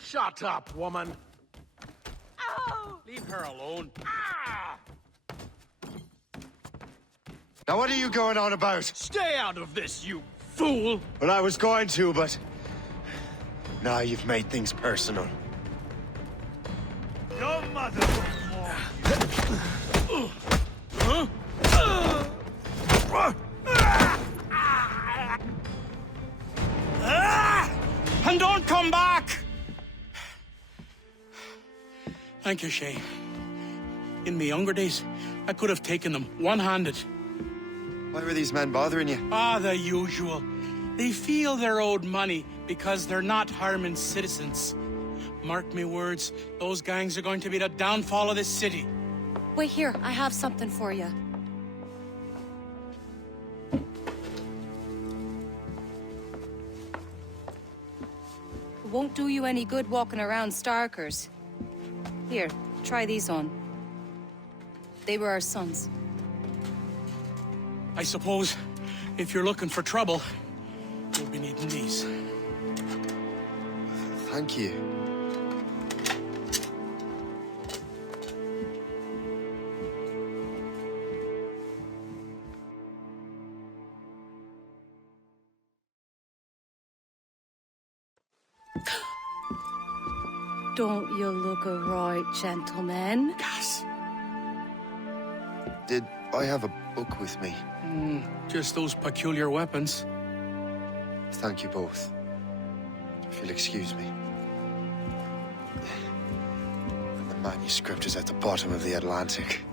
Shut up, woman! Ow! Leave her alone. Ah! Now what are you going on about? Stay out of this, you fool! Well, I was going to, but... now you've made things personal. Your mother And don't come back! Thank you, Shay. In my younger days, I could have taken them one-handed. Why were these men bothering you? Ah, the usual. They feel they're owed money because they're not harming citizens. Mark me words, those gangs are going to be the downfall of this city. Wait here, I have something for you. It won't do you any good walking around Starkers. Here, try these on. They were our sons. I suppose, if you're looking for trouble, you'll be needing these. Thank you. Don't you look a right, gentlemen? Gas. Did I have a book with me? Just those peculiar weapons. Thank you both. If you'll excuse me. And the manuscript is at the bottom of the Atlantic.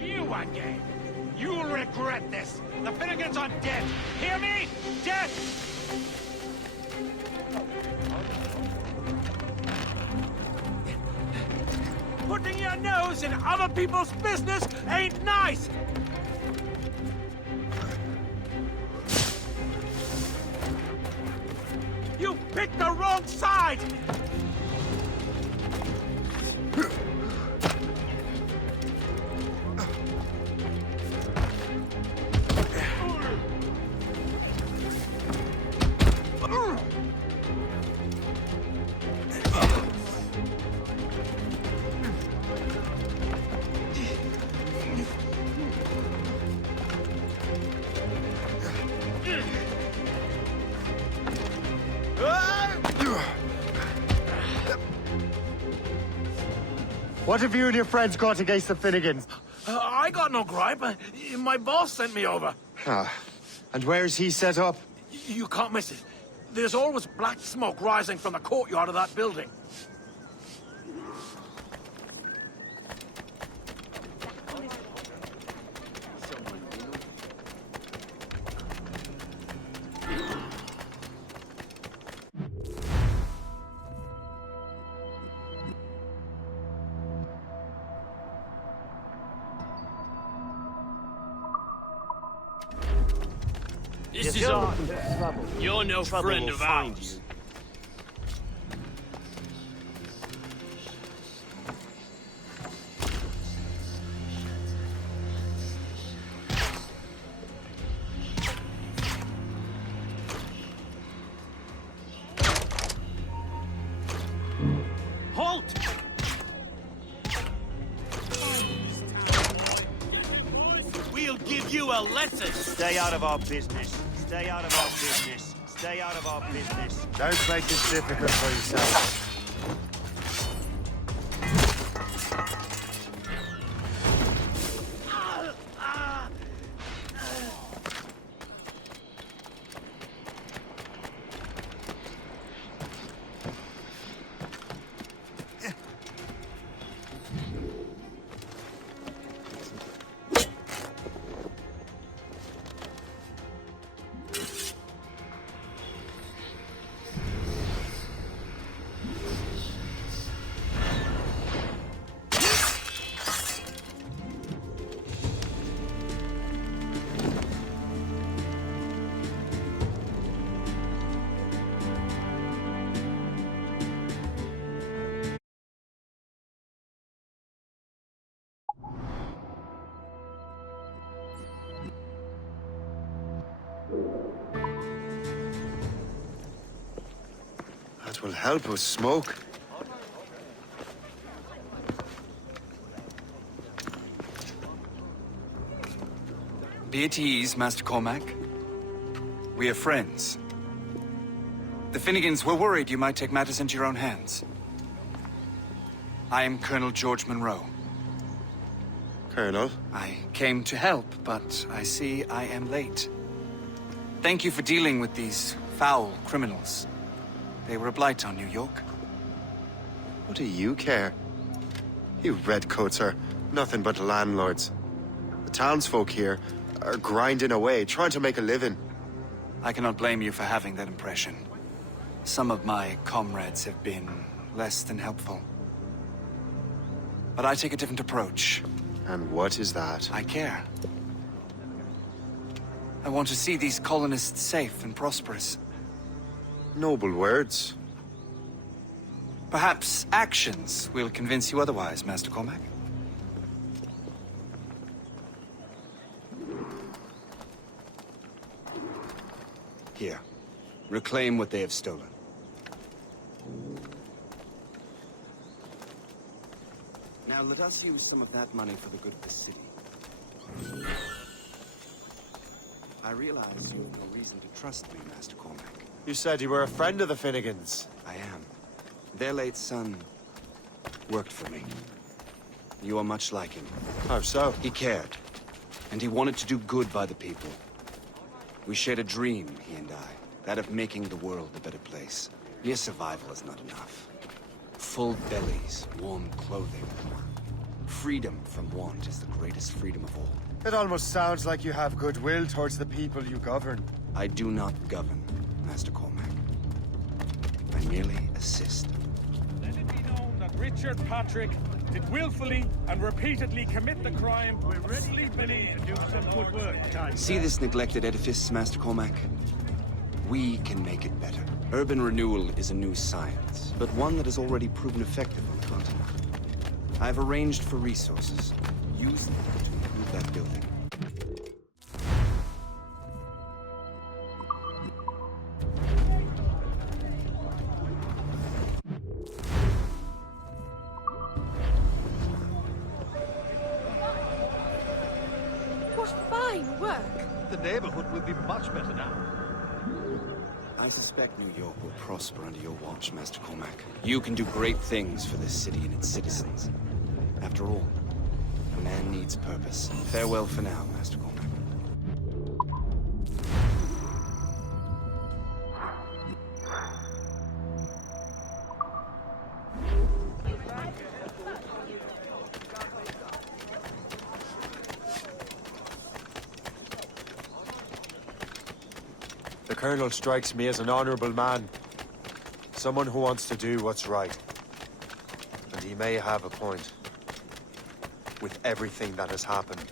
You again! You'll regret this! The Finnegans are dead! Hear me? Dead! Putting your nose in other people's business ain't nice! You picked the wrong side! What have you and your friends got against the Finnegans? I got no gripe. My boss sent me over. Ah, and where's he set up? You can't miss it. There's always black smoke rising from the courtyard of that building. This is odd. You're no friend of ours. Halt! We'll give you a lesson. Stay out of our business. Stay out of our business. Stay out of our business. Don't make this difficult for yourself. 'Twill help us smoke. Be at ease, Master Cormac. We are friends. The Finnegans were worried you might take matters into your own hands. I am Colonel George Monroe. Colonel? I came to help, but I see I am late. Thank you for dealing with these foul criminals. They were a blight on New York. What do you care? You redcoats are nothing but landlords. The townsfolk here are grinding away, trying to make a living. I cannot blame you for having that impression. Some of my comrades have been less than helpful. But I take a different approach. And what is that? I care. I want to see these colonists safe and prosperous. Noble words. Perhaps actions will convince you otherwise, Master Cormac. Here. Reclaim what they have stolen. Now let us use some of that money for the good of the city. I realize you have no reason to trust me, Master Cormac. You said you were a friend of the Finnegans. I am. Their late son worked for me. You are much like him. How so? He cared, and he wanted to do good by the people. We shared a dream, he and I, that of making the world a better place. Mere survival is not enough. Full bellies, warm clothing. Freedom from want is the greatest freedom of all. It almost sounds like you have goodwill towards the people you govern. I do not govern, Master Cormac. I merely assist. Let it be known that Richard Patrick did willfully and repeatedly commit the crime. We're ready to do some good work. See this neglected edifice, Master Cormac? We can make it better. Urban renewal is a new science, but one that has already proven effective on the continent. I've arranged for resources. Use them to improve that building. What fine work! The neighborhood will be much better now. I suspect New York will prosper under your watch, Master Cormac. You can do great things for this city and its citizens. After all, a man needs purpose. Farewell for now, Master Cormac. The Colonel strikes me as an honorable man. Someone who wants to do what's right. And he may have a point. With everything that has happened.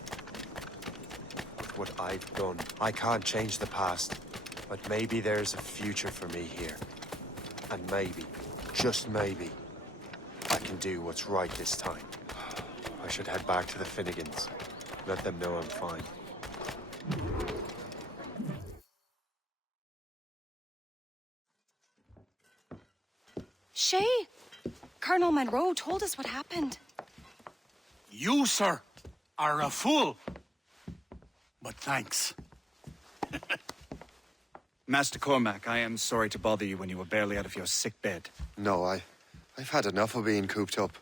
With what I've done. I can't change the past. But maybe there's a future for me here. And maybe, just maybe, I can do what's right this time. I should head back to the Finnegans. Let them know I'm fine. Shay, Colonel Monroe told us what happened. You, sir, are a fool. But thanks. Master Cormac, I am sorry to bother you when you were barely out of your sick bed. No, I've had enough of being cooped up.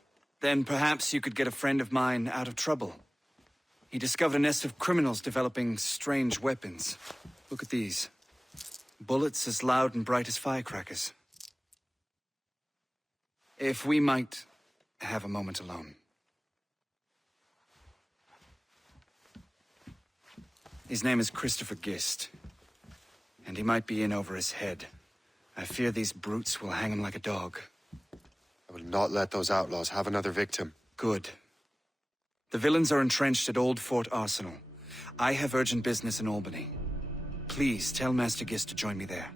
Then perhaps you could get a friend of mine out of trouble. He discovered a nest of criminals developing strange weapons. Look at these. Bullets as loud and bright as firecrackers. If we might have a moment alone. His name is Christopher Gist. And he might be in over his head. I fear these brutes will hang him like a dog. I will not let those outlaws have another victim. Good. The villains are entrenched at Old Fort Arsenal. I have urgent business in Albany. Please tell Master Gist to join me there.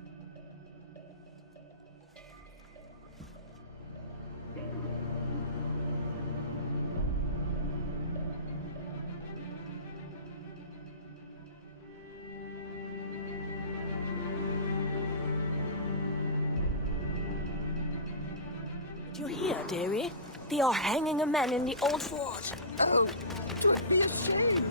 Do you hear, dearie? They are hanging a man in the old fort. Oh, it would be a shame.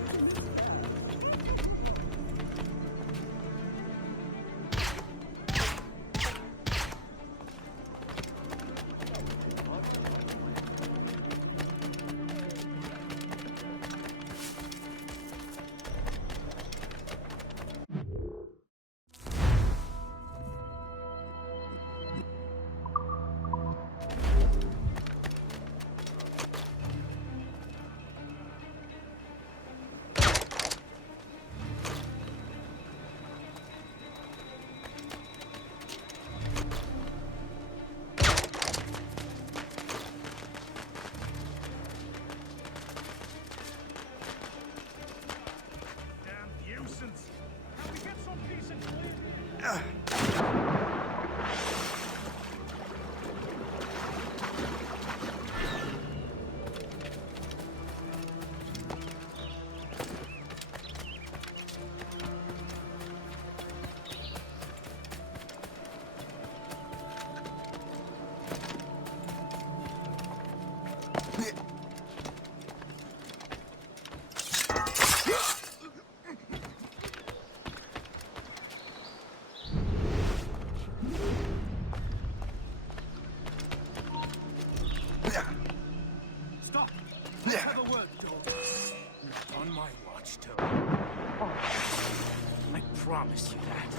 Promise you that.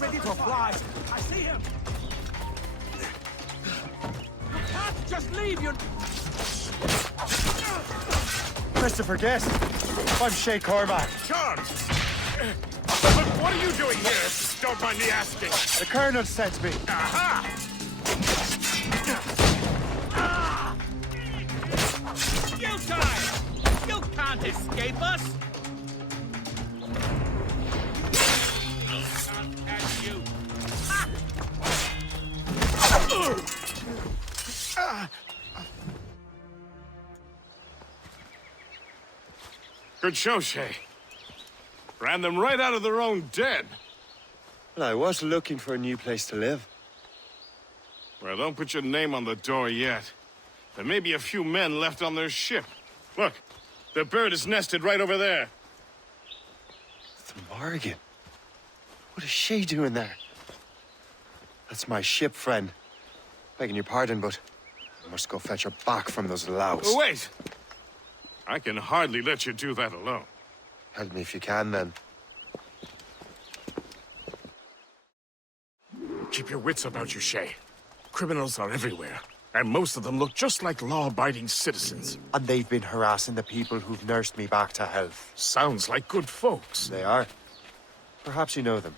Ready to fly. I see him. You can't just leave your... Christopher Guest. I'm Shay Cormac. Charles! Look, what are you doing here? Don't mind me asking. The Colonel sent me. Aha! You guys! You can't escape us! Can't catch you. Good show, Shay. Ran them right out of their own den. Well, I was looking for a new place to live. Well, don't put your name on the door yet. There may be a few men left on their ship. Look, the bird is nested right over there. The Morgan. What is she doing there? That's my ship, friend. Begging your pardon, but I must go fetch her back from those louts. Oh, wait! I can hardly let you do that alone. Help me if you can, then. Keep your wits about you, Shay. Criminals are everywhere, and most of them look just like law-abiding citizens. And they've been harassing the people who've nursed me back to health. Sounds like good folks. They are. Perhaps you know them.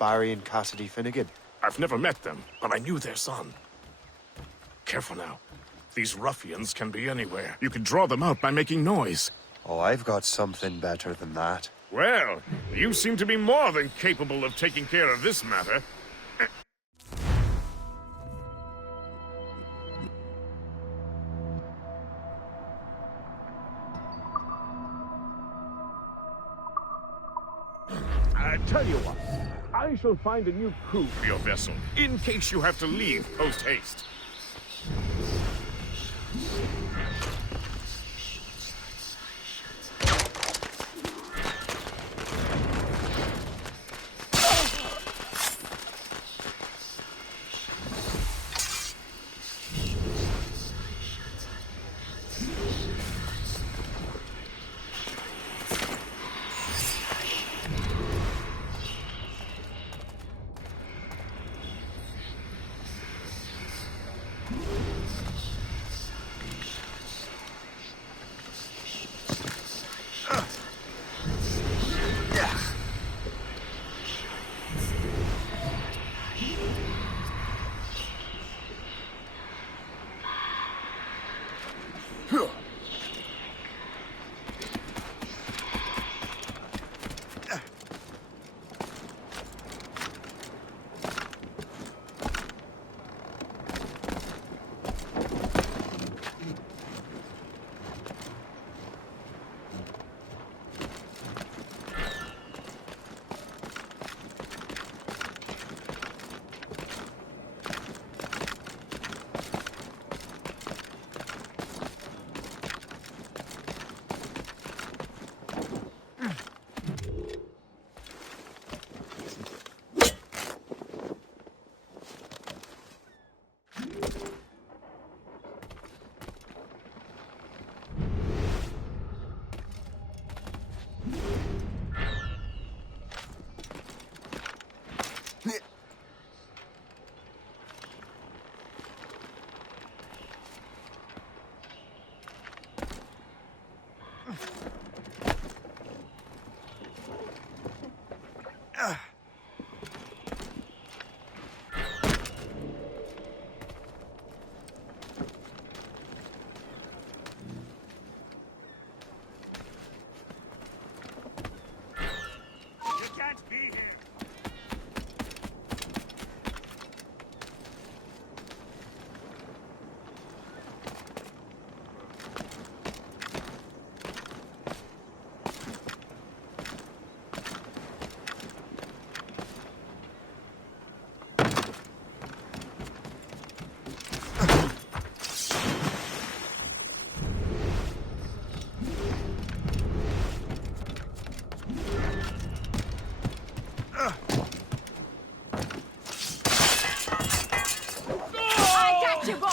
Barry and Cassidy Finnegan. I've never met them, but I knew their son. Careful now. These ruffians can be anywhere. You can draw them out by making noise. Oh, I've got something better than that. Well, you seem to be more than capable of taking care of this matter. I tell you what, I shall find a new crew for your vessel, in case you have to leave post-haste. You can't be here. I got you, boy!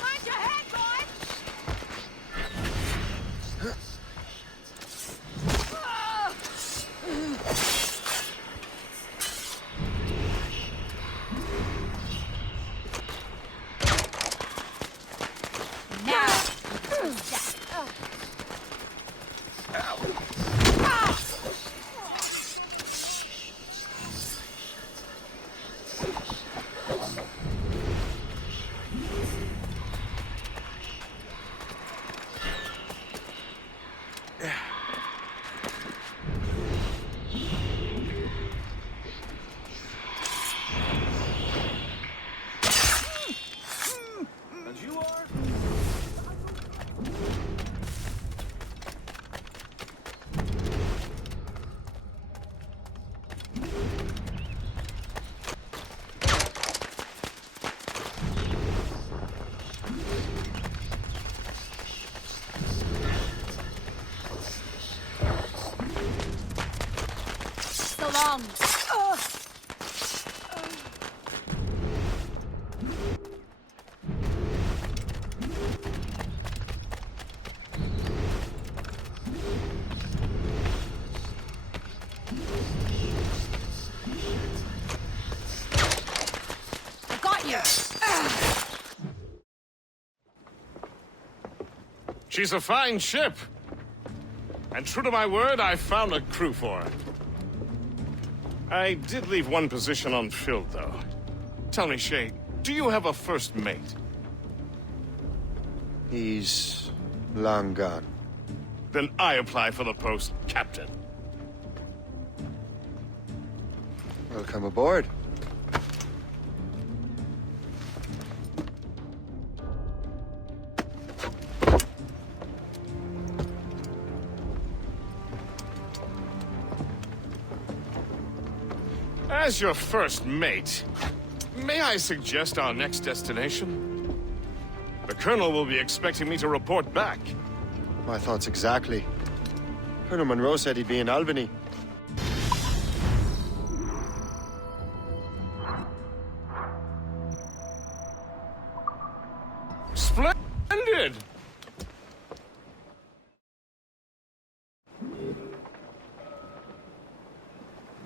Mind your head, boy! And you are? So long. I got you. She's a fine ship. And true to my word, I found a crew for her. I did leave one position unfilled, though. Tell me, Shay, do you have a first mate? He's long gone. Then I apply for the post, Captain. Welcome aboard. As your first mate, may I suggest our next destination? The Colonel will be expecting me to report back. My thoughts exactly. Colonel Monroe said he'd be in Albany. Splendid!